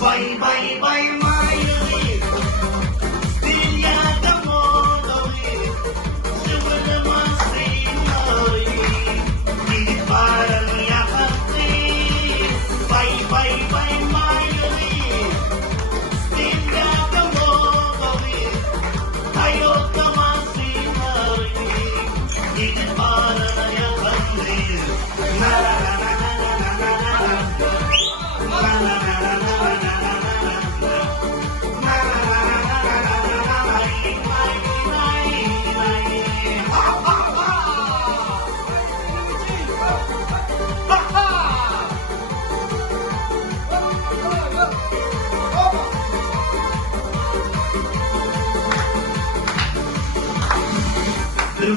Bye bye bye Miley, stigliata modoli, se voleva singoli, di fare la mia partita. Bye bye bye Miley, stigliata modoli, aiuto ma singoli, di fare la mia partita. Na na na na na na na na na na na.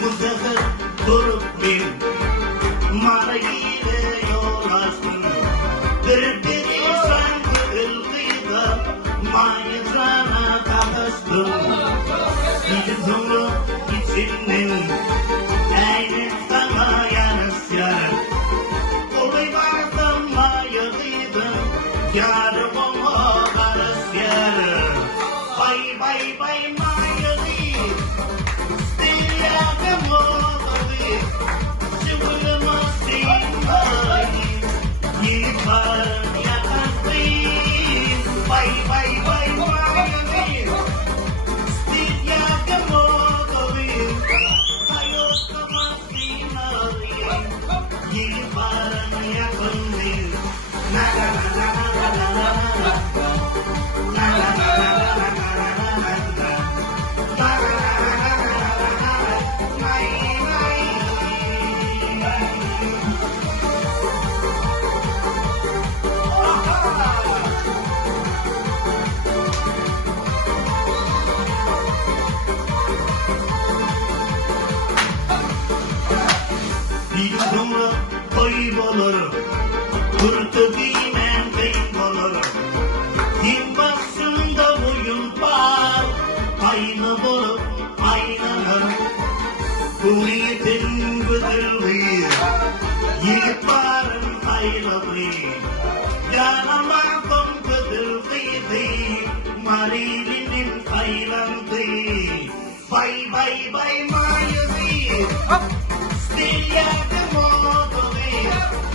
Bu sefer durup bir marayla yol açtım. Birbiri sanki kıyıda mayısana takıştım. Yüzümü içinden aynı sana yanısya. Olay vardım mayısıydım, yarım ona karısya. Bay bay bay mayısı. Sonra kaybolur, kurtu giymem kaybolur. Din başında boyun var, aynı bulup aynanır. Bu niyetin güzelliği, yiğit varın hayırlığı. Yanamadım güzelliği, Marilyn'in hayranlığı. Bye bye bye Miley, still ya the model.